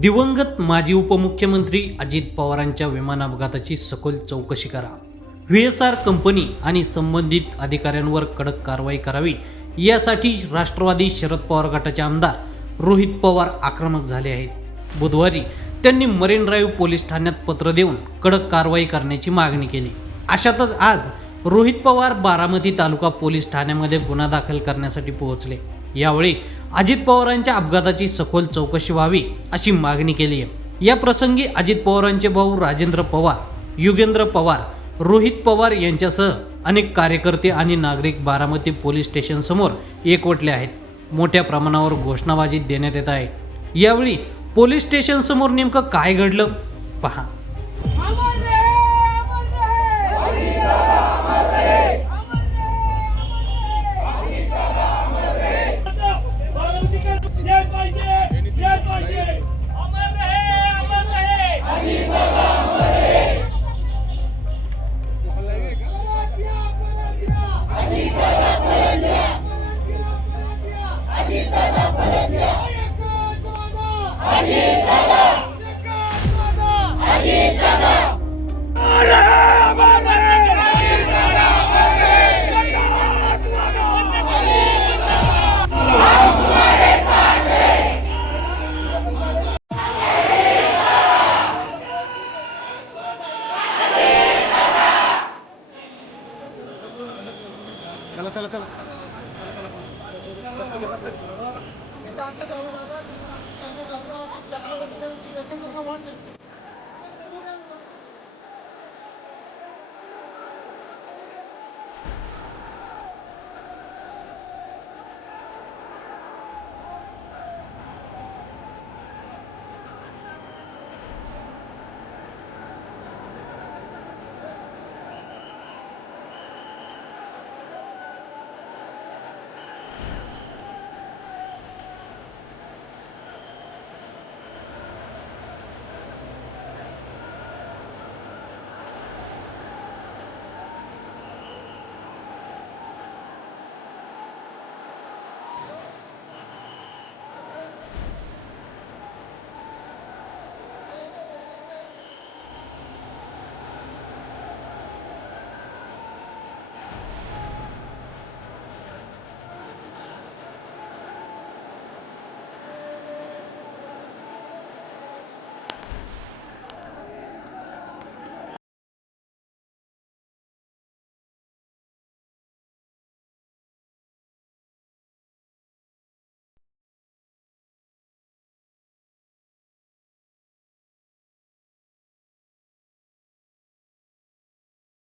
दिवंगत माजी उपमुख्यमंत्री अजित पवारांच्या विमान अपघाताची सखोल चौकशी करा. व्हीएसआर कंपनी आणि संबंधित अधिकाऱ्यांवर कडक कारवाई करावी यासाठी राष्ट्रवादी शरद पवार गटाचे आमदार रोहित पवार आक्रमक झाले आहेत. बुधवारी त्यांनी मरीन ड्राईव्ह पोलीस ठाण्यात पत्र देऊन कडक कारवाई करण्याची मागणी केली. अशातच आज रोहित पवार बारामती तालुका पोलीस ठाण्यामध्ये गुन्हा दाखल करण्यासाठी पोहोचले. यावेळी अजित पवारांच्या अपघाताची सखोल चौकशी व्हावी अशी मागणी केली आहे. या प्रसंगी अजित पवारांचे भाऊ राजेंद्र पवार, युगेंद्र पवार, रोहित पवार यांच्यासह अनेक कार्यकर्ते आणि नागरिक बारामती पोलीस स्टेशन समोर एकवटले आहेत. मोठ्या प्रमाणावर घोषणाबाजी देण्यात येत आहे. यावेळी पोलीस स्टेशन समोर नेमकं काय घडलं पहा. चला चला चला